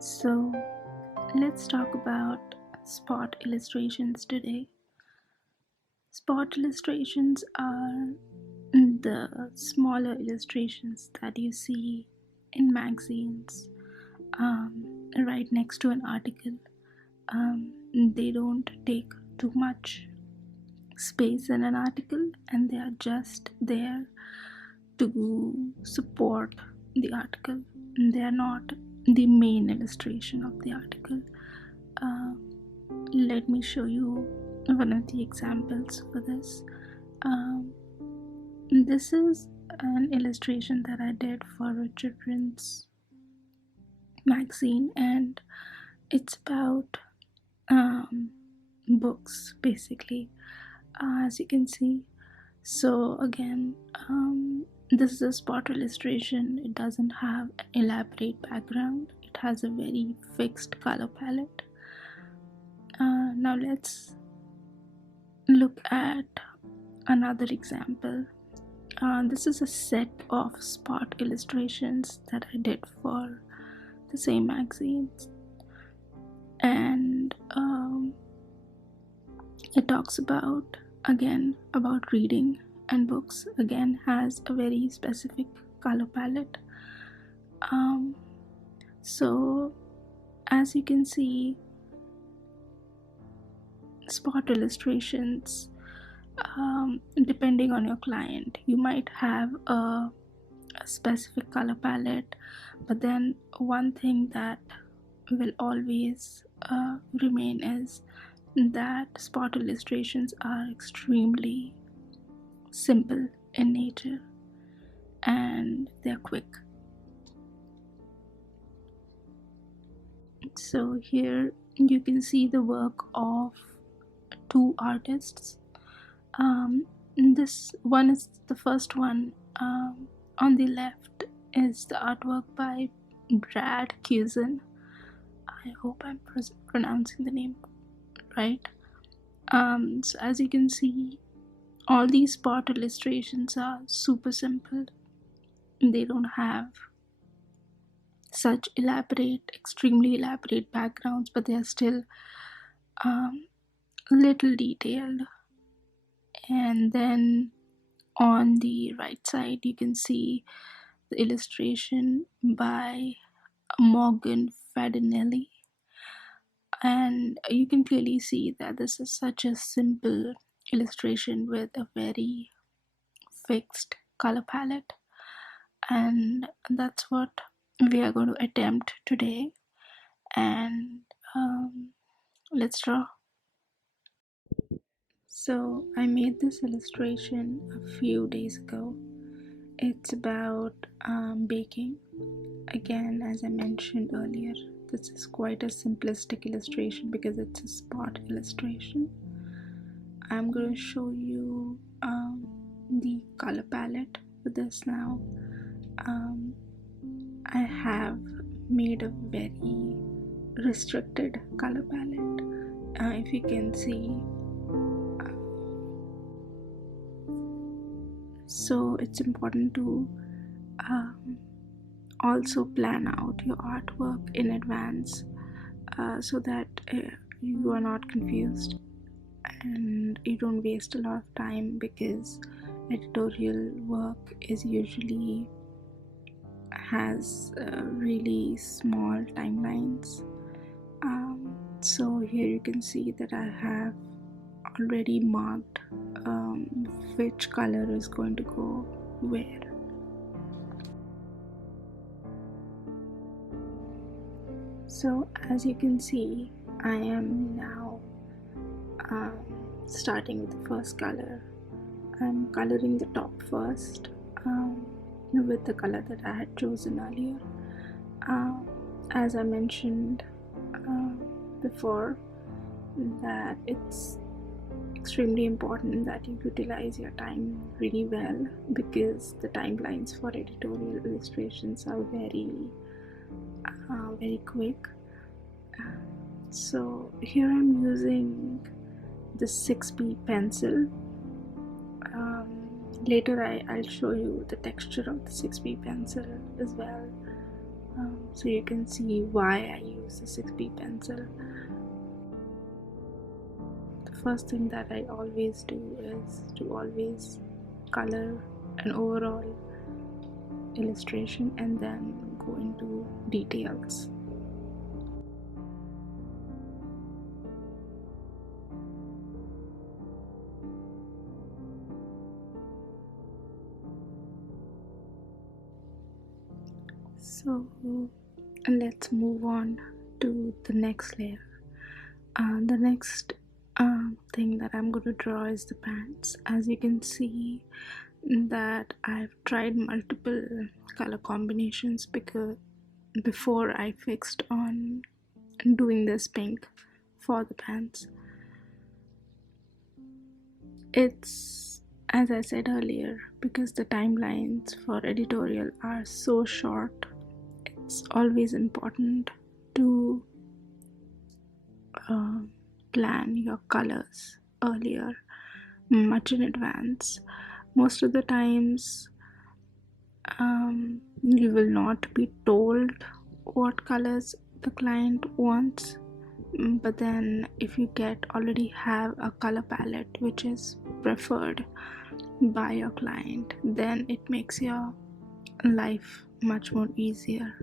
So let's talk about spot illustrations today. Spot illustrations are the smaller illustrations that you see in magazines, right next to an article. They don't take too much space in an article, and they are just there to support the article. They are not the main illustration of the article. Let me show you one of the examples for this. This is an illustration that I did for a children's magazine, and it's about books basically, as you can see. So again, this is a spot illustration. It doesn't have an elaborate background. It has a very fixed color palette. Now let's look at another example. This is a set of spot illustrations that I did for the same magazines, and it talks about reading, and books again has a very specific color palette. So as you can see, spot illustrations, depending on your client, you might have a specific color palette, but then one thing that will always remain is that spot illustrations are extremely simple in nature and they're quick. So here you can see the work of two artists. This one is the first one. On the left is the artwork by Brad Cusin. I hope I'm pronouncing the name right. So as you can see, all these spot illustrations are super simple. They don't have such extremely elaborate backgrounds, but they are still little detailed. And then on the right side you can see the illustration by Morgan Fadinelli, and you can clearly see that this is such a simple illustration with a very fixed color palette, and that's what we are going to attempt today. And let's draw. So I made this illustration a few days ago. It's about baking. Again, as I mentioned earlier, this is quite a simplistic illustration because it's a spot illustration. I'm going to show you the color palette for this now. I have made a very restricted color palette. If you can see, so it's important to also plan out your artwork in advance, so that you are not confused and you don't waste a lot of time, because editorial work is usually has really small timelines. So here you can see that I have already marked which color is going to go where. So as you can see, I am now starting with the first color. I'm coloring the top first with the color that I had chosen earlier. As I mentioned before, that it's extremely important that you utilize your time really well, because the timelines for editorial illustrations are very quick. So here I'm using the 6B pencil. Later I'll show you the texture of the 6B pencil as well, so you can see why I use the 6B pencil. The first thing that I always do is to always color an overall illustration and then go into details. So let's move on to the next layer. The next thing that I'm going to draw is the pants. As you can see that I've tried multiple color combinations because before I fixed on doing this pink for the pants. It's, as I said earlier, because the timelines for editorial are so short, it's always important to plan your colors earlier, much in advance. Most of the times you will not be told what colors the client wants, but then if you already have a color palette which is preferred by your client, then it makes your life much more easier.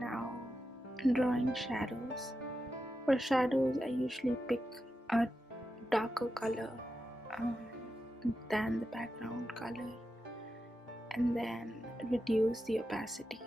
Now, drawing shadows. For shadows, I usually pick a darker color than the background color and then reduce the opacity.